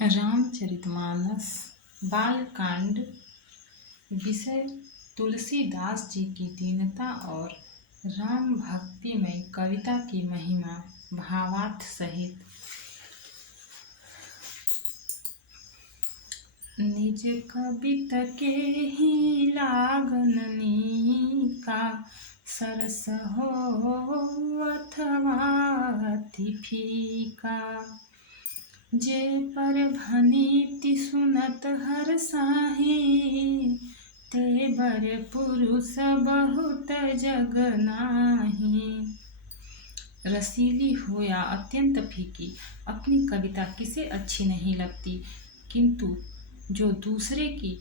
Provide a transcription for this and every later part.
रामचरितमानस बालकांड। विषय तुलसीदास जी की दीनता और राम भक्तिमय कविता की महिमा भावार्थ सहित। निज कवित के ही लागननी का सरस हो अथवा अति फीका। जे पर भनीति सुनत हर साही ते बर पुरुष बहुत जग नाही। रसीली हो या अत्यंत फीकी, अपनी कविता किसे अच्छी नहीं लगती, किंतु जो दूसरे की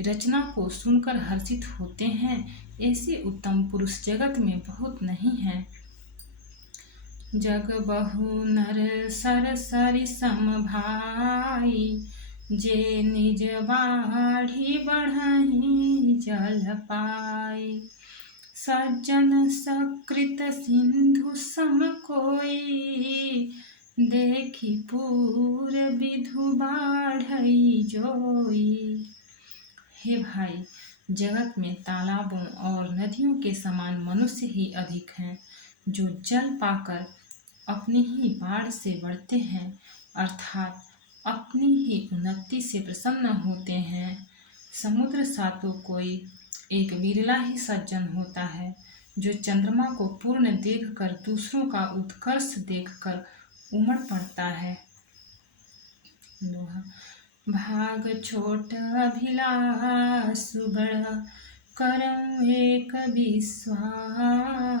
रचना को सुनकर हर्षित होते हैं, ऐसे उत्तम पुरुष जगत में बहुत नहीं हैं। जग बहु नर सर सरि सम भाई, जे निज बाढ़ी बढ़ही जल पाई। सज्जन सकृत सिंधु सम कोई, देखी पूर विधु बाढ़ई जोई। हे भाई, जगत में तालाबों और नदियों के समान मनुष्य ही अधिक हैं, जो जल पाकर अपनी ही बाढ़ से बढ़ते हैं, अर्थात अपनी ही उन्नति से प्रसन्न होते हैं। समुद्र सा तो कोई एक विरला ही सज्जन होता है, जो चंद्रमा को पूर्ण देखकर दूसरों का उत्कर्ष देखकर उमड़ पड़ता है। भाग छोट अभिलाष बड़ा, करऊं एक विश्वास।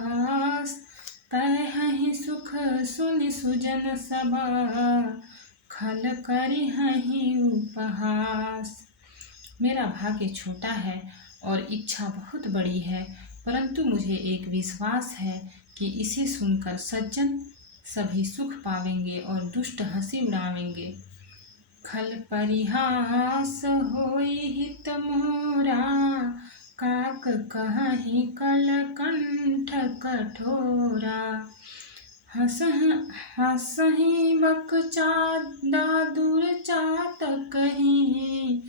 तहि सुख सुनि सुजन सबा, खल करि हहि उपहास। मेरा भाग्य छोटा है और इच्छा बहुत बड़ी है, परंतु मुझे एक विश्वास है कि इसे सुनकर सज्जन सभी सुख पावेंगे और दुष्ट हंसी उड़ावेंगे। खल परिहास होई हित मोरा, काक कहहि कल कंठ कठोरा। हंसहि बकचादा दूर चातकहि,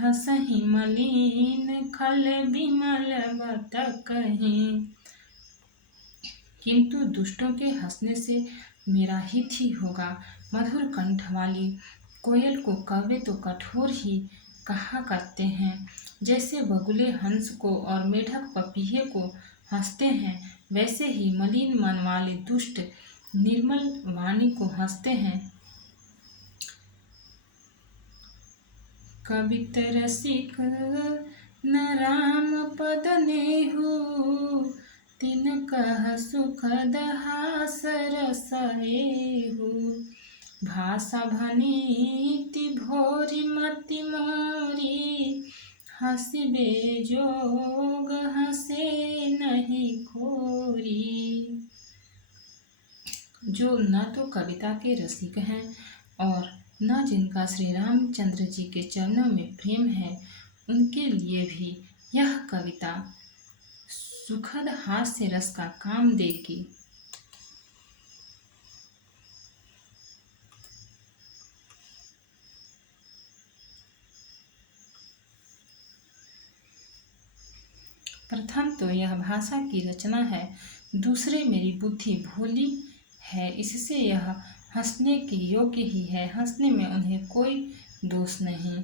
हंसहि मलिन खल बिमल बतकहि। किंतु दुष्टों के हंसने से मेरा हित ही होगा। मधुर कंठ वाली कोयल को कौवे तो कठोर ही कहा करते हैं, जैसे बगुले हंस को और मेढक पपीहे को हंसते हैं, वैसे ही मलिन मन वाले दुष्ट निर्मल वाणी को हंसते हैं। कवित रसिक न राम पद नेहु, तिन कह सुखद हास रस एहु। भाषा भनीति भोरी मति मोरी, हंसिबे जोग हंसे नहीं खोरी। जो न तो कविता के रसिक हैं और न जिनका श्री रामचंद्र जी के चरणों में प्रेम है, उनके लिए भी यह कविता सुखद हास्य रस का काम देगी। प्रथम तो यह भाषा की रचना है, दूसरे मेरी बुद्धि भोली है, इससे यह हंसने के योग्य ही है। हंसने में उन्हें कोई दोष नहीं।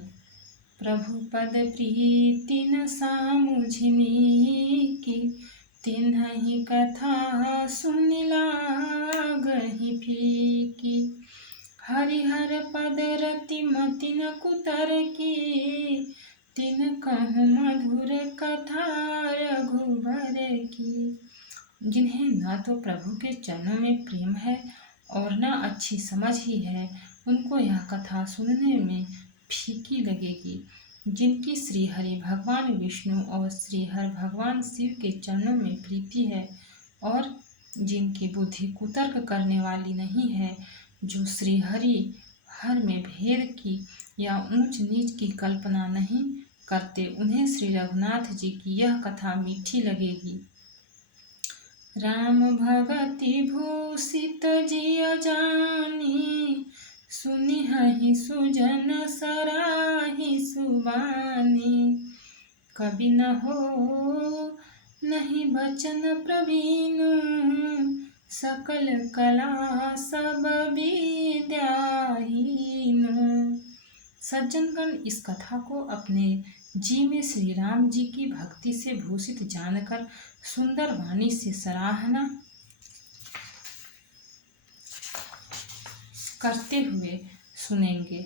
प्रभु पद प्रीति न सामुझिनी की, तिन्हि कथा सुनि लागहि फीकी। हरिहर पद रति मति न कुतर की, तिन कहूँ मधुर कथा रघुबर की। जिन्हें न तो प्रभु के चरणों में प्रेम है और न अच्छी समझ ही है, उनको यह कथा सुनने में फीकी लगेगी। जिनकी श्री हरि भगवान विष्णु और श्री हर भगवान शिव के चरणों में प्रीति है, और जिनकी बुद्धि कुतर्क करने वाली नहीं है, जो श्री हरि हर में भेद की या ऊंच नीच की कल्पना नहीं करते, उन्हें श्री रघुनाथ जी की यह कथा मीठी लगेगी। राम भगति भूषित जिय जानी, सुनिहि सुजन सराहि सुबानी। कवि न हो नहीं बचन प्रवीण, सकल कला सब विद्याहीन। सज्जनगण इस कथा को अपने जी में श्री राम जी की भक्ति से भूषित जानकर सुंदर वाणी से सराहना करते हुए सुनेंगे।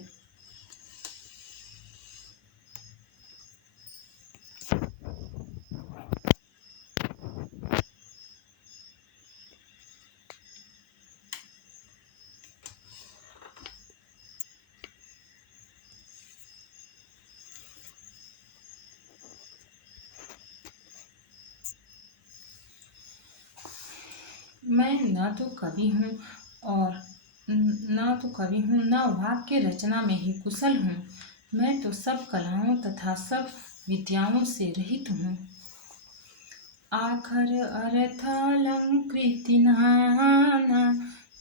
मैं न तो कवि हूँ न वाक्य रचना में ही कुशल हूँ। मैं तो सब कलाओं तथा सब विद्याओं से रहित हूँ। आखर अर्थ अलंकृति नाना,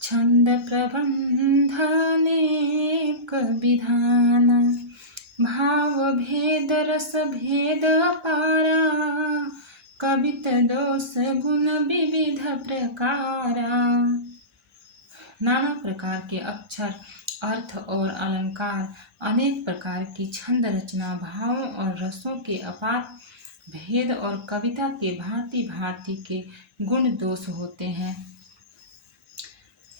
छंद प्रबंध अनेक विधाना। भाव भेद रस भेद अपारा, कवित दोष गुण विविध प्रकारा। नाना प्रकार के अक्षर, अर्थ और अलंकार, अनेक प्रकार की छंद रचना, भावों और रसों के अपार भेद और कविता के भांति भांति के गुण दोष होते हैं।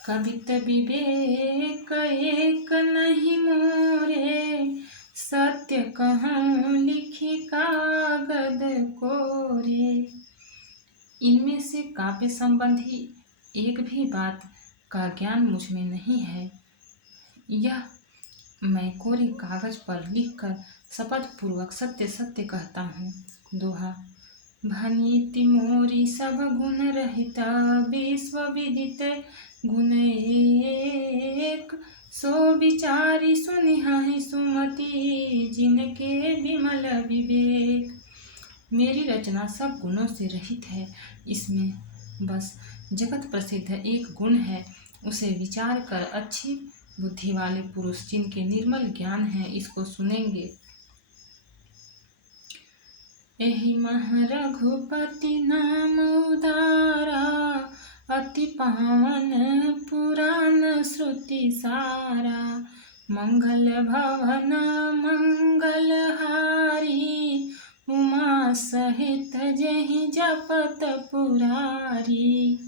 कवित विवेक एक नहीं मोरे, सत्य कहूँ लिखी कागद कोरे। इनमें से काव्य संबंधी एक भी बात का ज्ञान मुझ में नहीं है। यह मैं कोरे कागज पर लिखकर शपथ पूर्वक सत्य सत्य कहता हूँ। दोहा। भनीति मोरी सब गुण रहित, विश्व विदित गुण एक। सो विचारी सुनिहि सुमति, जिनके विमल विवेक। मेरी रचना सब गुणों से रहित है। इसमें बस जगत प्रसिद्ध एक गुण है, उसे विचार कर अच्छी बुद्धि वाले पुरुष जिनके निर्मल ज्ञान है इसको सुनेंगे। एहि मह रघुपति नाम उदारा, अति पावन पुराण श्रुति सारा। मंगल भवन मंगलहारी, उमा सहित जहि जपत पुरारी।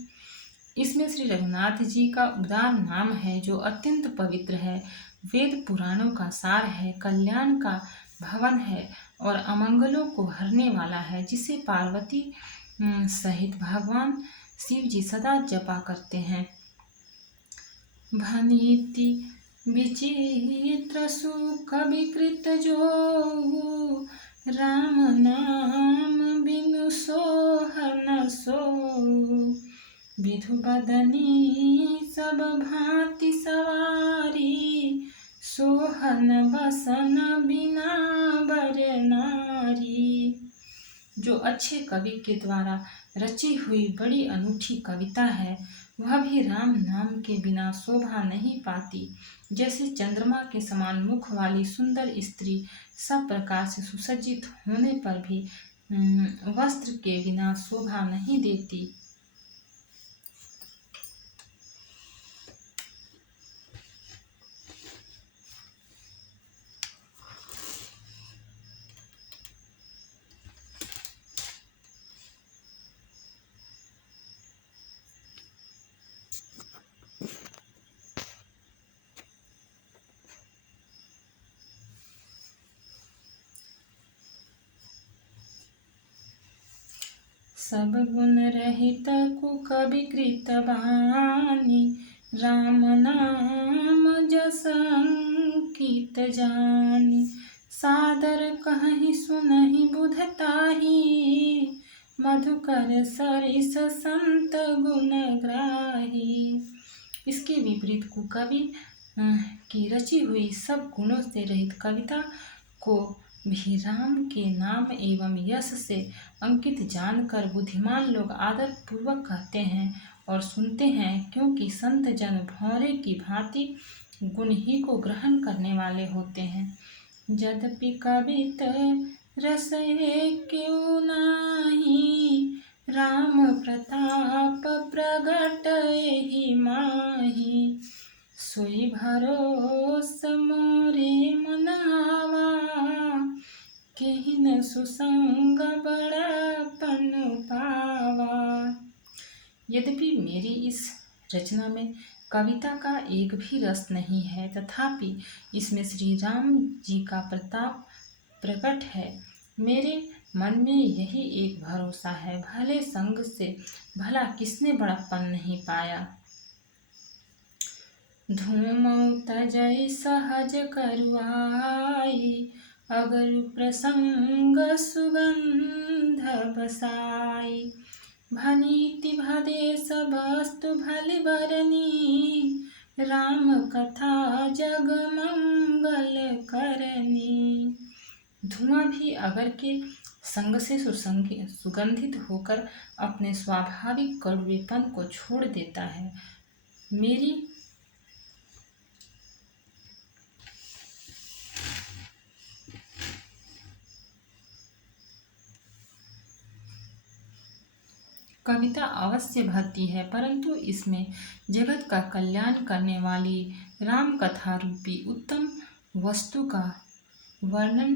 इसमें श्री रघुनाथ जी का उदार नाम है जो अत्यंत पवित्र है, वेद पुराणों का सार है, कल्याण का भवन है और अमंगलों को हरने वाला है, जिसे पार्वती सहित भगवान शिव जी सदा जपा करते हैं। भनीति विचित्र सुख विकृत जो, राम नाम बिनु सोह न सोऊ। विधु बदनी सब भांति सवारी, सोहन बसन बिना बर नारी। जो अच्छे कवि के द्वारा रची हुई बड़ी अनूठी कविता है, वह भी राम नाम के बिना शोभा नहीं पाती। जैसे चंद्रमा के समान मुख वाली सुंदर स्त्री सब प्रकार से सुसज्जित होने पर भी वस्त्र के बिना शोभा नहीं देती। सब गुण रहित कुकवि कृत बानी, राम नाम जस अंकित जानी। सादर कहहि सुनहि बुधताही, मधुकर सरिस संत गुण ग्राही। इसके विपरीत कुकवि की रची हुई सब गुणों से रहित कविता को भी राम के नाम एवं यश से अंकित जानकर बुद्धिमान लोग आदर पूर्वक कहते हैं और सुनते हैं, क्योंकि संत जन भौरे की भांति गुण ही को ग्रहण करने वाले होते हैं। यद्यपि कवित रस क्यों नाही, राम प्रताप प्रगट एहि माही। सोई भरोस मोरे मनावा, केहि न सुसंग बड़ापन पावा। यद्यपि मेरी इस रचना में कविता का एक भी रस नहीं है, तथापि इसमें श्री राम जी का प्रताप प्रकट है। मेरे मन में यही एक भरोसा है, भले संग से भला किसने बड़प्पन नहीं पाया। धूम तजय सहज करुआई, अगर प्रसंग सुगंध बसाई। भनीति भदेश वस्तु भले बरनी, राम कथा जग मंगल करनी। धुआं भी अगर के संग से सुगंधित होकर अपने स्वाभाविक कड़वेपन को छोड़ देता है। मेरी कविता अवश्य भक्ति है, परंतु इसमें जगत का कल्याण करने वाली राम कथा रूपी उत्तम वस्तु का वर्णन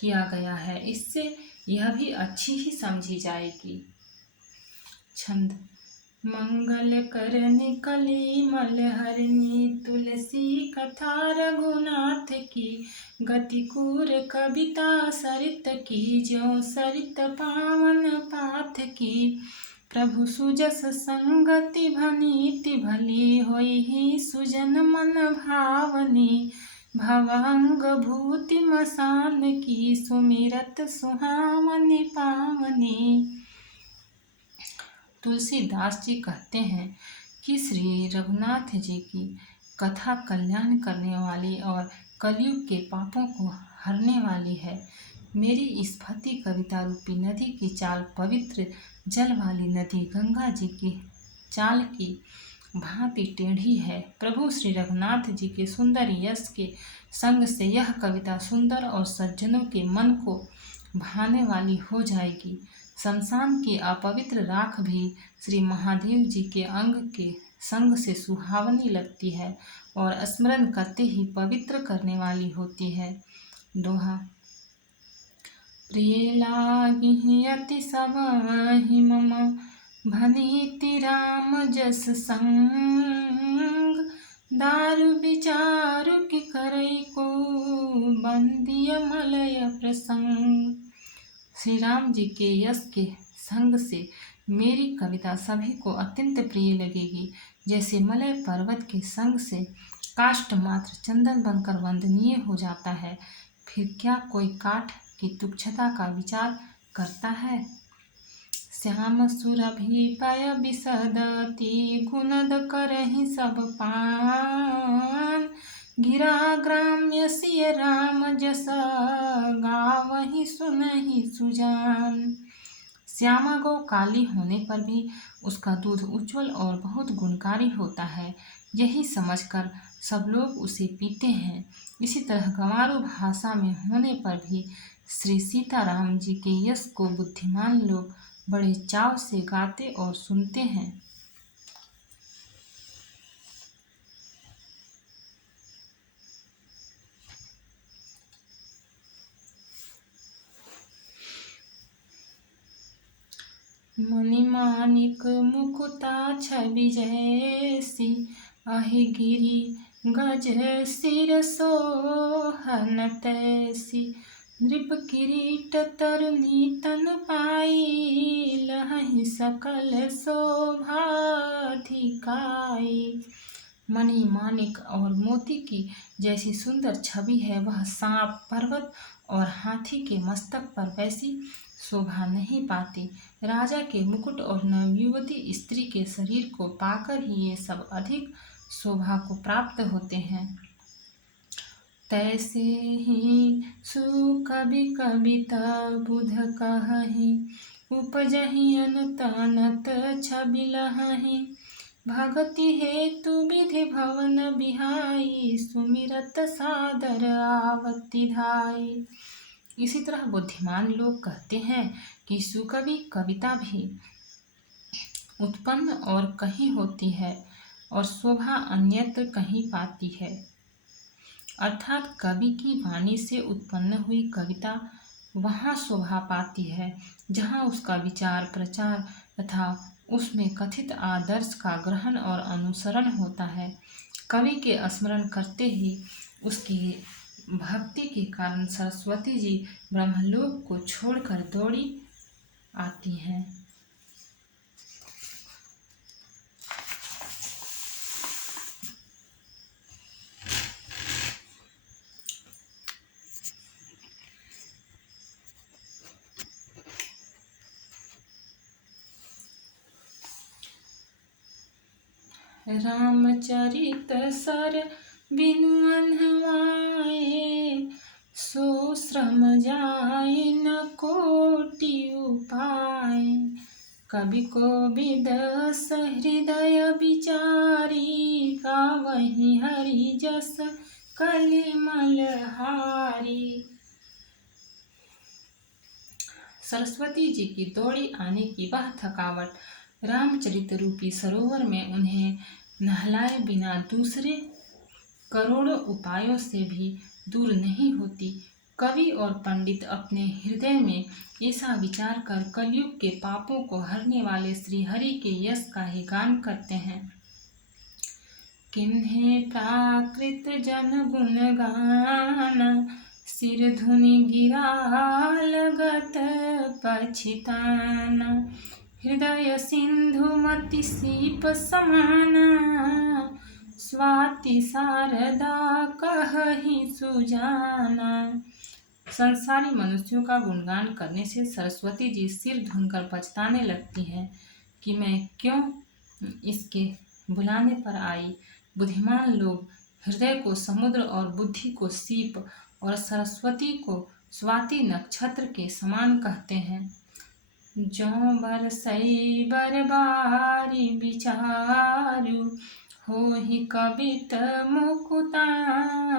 किया गया है। इससे यह भी अच्छी ही समझी जाएगी। छंद। मंगल करनी कली मलहरनी, तुलसी कथा रघुनाथ की। गति कूर कविता सरित की, ज्यों सरित पावन पाथ की। प्रभु सुजस संगति भनीति भली, होई ही सुजन मन भावनी। भवंग भूति मसान की, सुमिरत सुहावनी पावनी। तुलसीदास जी कहते हैं कि श्री रघुनाथ जी की कथा कल्याण करने वाली और कलयुग के पापों को हरने वाली है। मेरी इस भक्ति कविता रूपी नदी की चाल पवित्र जल वाली नदी गंगा जी की चाल की भांति टेढ़ी है। प्रभु श्री रघुनाथ जी के सुंदर यश के संग से यह कविता सुंदर और सज्जनों के मन को भाने वाली हो जाएगी। शमशान की अपवित्र राख भी श्री महादेव जी के अंग के संग से सुहावनी लगती है और स्मरण करते ही पवित्र करने वाली होती है। दोहा। प्रिय लागिहि अति सबहि मम, भनीति राम जस संग। दारु विचारु कि करई को, बंदिय मलय प्रसंग। श्री राम जी के यश के संग से मेरी कविता सभी को अत्यंत प्रिय लगेगी, जैसे मलय पर्वत के संग से काष्ठ मात्र चंदन बनकर वंदनीय हो जाता है। फिर क्या कोई काठ की तुच्छता का विचार करता है। श्याम सुरभि पय बिसदति, गुणद करहि सब पान। गिरा ग्राम्य सिय राम जस, गावहि सुनहि सुजान। श्यामा गौ काली होने पर भी उसका दूध उज्जवल और बहुत गुणकारी होता है, यही समझकर सब लोग उसे पीते हैं। इसी तरह गंवारू भाषा में होने पर भी श्री सीताराम जी के यश को बुद्धिमान लोग बड़े चाव से गाते और सुनते हैं। मणिमाणिक मुकुता छवि जैसी, अहि गिरि गज सिर सोहन तैसी। नृप किरीट तरुनी तन पाई, लहहि सकल शोभा धिकाई। मणि माणिक और मोती की जैसी सुंदर छवि है वह सांप, पर्वत और हाथी के मस्तक पर वैसी शोभा नहीं पाती। राजा के मुकुट और नवयुवती स्त्री के शरीर को पाकर ही ये सब अधिक शोभा को प्राप्त होते हैं। तैसे ही सु कवि कविता बुध कहहि, उपजहि अनत अनत छवि लहहि। भगति हेतु विधि भवन बिहाई, सुमिरत सादर आवती धाई। इसी तरह बुद्धिमान लोग कहते हैं कि सुकवि कविता भी उत्पन्न और कहीं होती है और शोभा अन्यत्र कहीं पाती है। अर्थात कवि की वाणी से उत्पन्न हुई कविता वहाँ शोभा पाती है जहाँ उसका विचार प्रचार तथा उसमें कथित आदर्श का ग्रहण और अनुसरण होता है। कवि के स्मरण करते ही उसकी भक्ति के कारण सरस्वती जी ब्रह्मलोक को छोड़कर दौड़ी आती हैं। रामचरित सर बिनु अनहवाए, सो श्रम जाए न कोटि उपाय। कवि कोविद सहृदय विचारी, गावहि हरि जस कलिमल हारी। सरस्वती जी की दौड़ी आने की वह थकावट रामचरित रूपी सरोवर में उन्हें नहलाए बिना दूसरे करोड़ों उपायों से भी दूर नहीं होती। कवि और पंडित अपने हृदय में ऐसा विचार कर कलयुग के पापों को हरने वाले श्री हरि के यश का ही गान करते हैं। किन्हे प्राकृत जन गुण गाना, सिर धुनि गिरा लगत पछिताना। हृदय सिंधु मति सीप समाना, स्वाति शारदा कहहि सुजाना। संसारी मनुष्यों का गुणगान करने से सरस्वती जी सिर धुनकर पछताने लगती हैं कि मैं क्यों इसके बुलाने पर आई। बुद्धिमान लोग हृदय को समुद्र और बुद्धि को सीप और सरस्वती को स्वाति नक्षत्र के समान कहते हैं। जौं बरसई बरबारी विचारु, होहि कवित मुकुता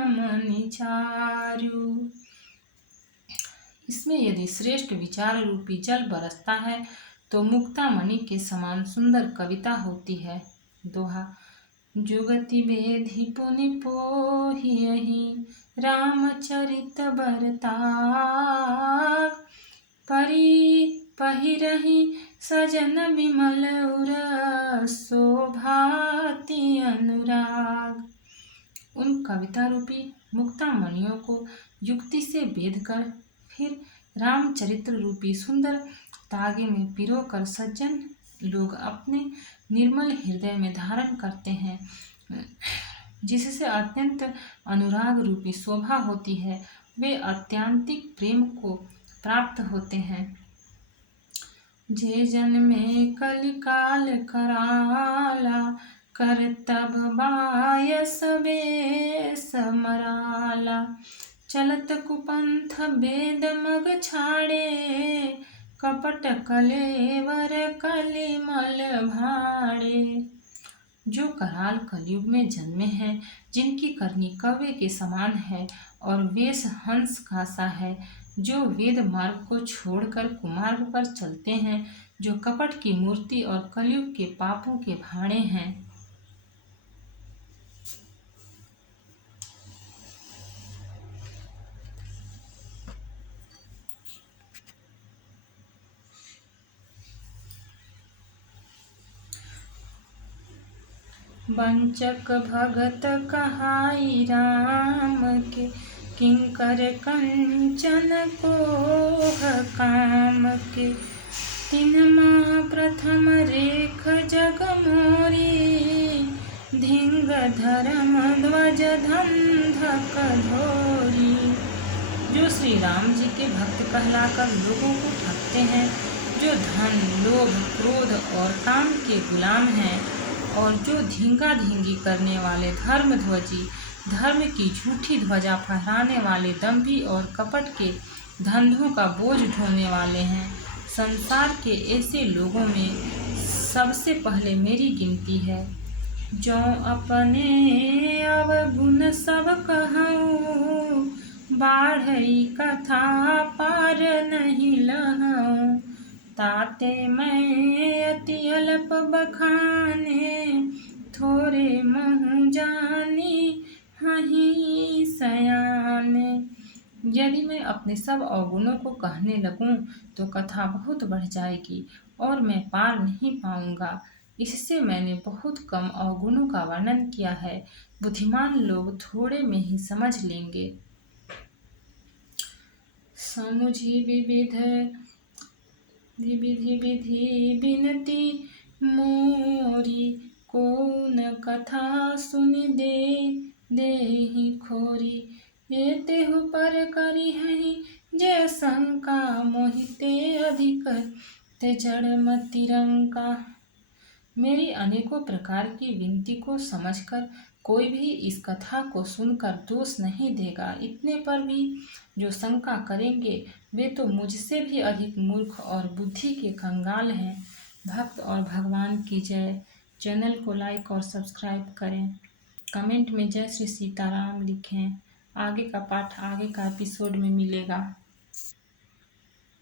मनि चारु। इसमें यदि श्रेष्ठ विचार रूपी जल बरसता है तो मुक्ता मणि के समान सुंदर कविता होती है। दोहा। जुगति बेधि पुनि पोहियहि, रामचरित बरताक। परी पहिरहि सजन विमल उर, शोभाति अनुराग। उन कविता रूपी मुक्ता मणियों को युक्ति से बेध कर फिर रामचरित्र रूपी सुंदर तागे में पिरोकर सज्जन लोग अपने निर्मल हृदय में धारण करते हैं, जिससे अत्यंत अनुराग रूपी शोभा होती है। वे अत्यांतिक प्रेम को प्राप्त होते हैं। जे जन में कलिकाल कराला, करतब बायस बेस मराला। चलत कुपंथ वेद मग छाड़े, कपट कलेवर कलिमल भाड़े। जो कराल कलयुग में जन्मे हैं, जिनकी करनी कौवे के समान है और वेश हंस का सा है, जो वेद मार्ग को छोड़कर कुमार्ग पर चलते हैं, जो कपट की मूर्ति और कलयुग के पापों के भाड़े हैं। वंचक भगत कहाई राम के, किंकर कंचन कोह काम के। तिन्ह प्रथम रेख जग मोरी, धिंग धर्म ध्वज धंधक धोरी। जो श्री राम जी के भक्त कहलाकर लोगों को ठगते हैं, जो धन लोभ क्रोध और काम के गुलाम हैं, और जो धींगा धींगी करने वाले धर्मध्वजी, धर्म की झूठी ध्वजा फहराने वाले दंभी और कपट के धंधों का बोझ ढोने वाले हैं। संसार के ऐसे लोगों में सबसे पहले मेरी गिनती है। जो अपने अवगुण सब कहूँ, बाढ़ई कथा पार नहीं लहूँ। ताते मैं अति अल्प बखाने, थोरे महु जानी हहीं सयाने। यदि मैं अपने सब अवगुणों को कहने लगूं तो कथा बहुत बढ़ जाएगी और मैं पार नहीं पाऊंगा। इससे मैंने बहुत कम अवगुणों का वर्णन किया है। बुद्धिमान लोग थोड़े में ही समझ लेंगे। समुझी विधि बिनती मोरी, को न कथा सुन देहि खोरी। एतेहु पर करी हहीं जय शंका, मोहिते अधिक ते जड़ मति रंका। मेरी अनेकों प्रकार की विनती को समझकर कोई भी इस कथा को सुनकर दोष नहीं देगा। इतने पर भी जो शंका करेंगे वे तो मुझसे भी अधिक मूर्ख और बुद्धि के कंगाल हैं। भक्त और भगवान की जय। चैनल को लाइक और सब्सक्राइब करें। कमेंट में जय श्री सीताराम लिखें। आगे का पाठ आगे का एपिसोड में मिलेगा।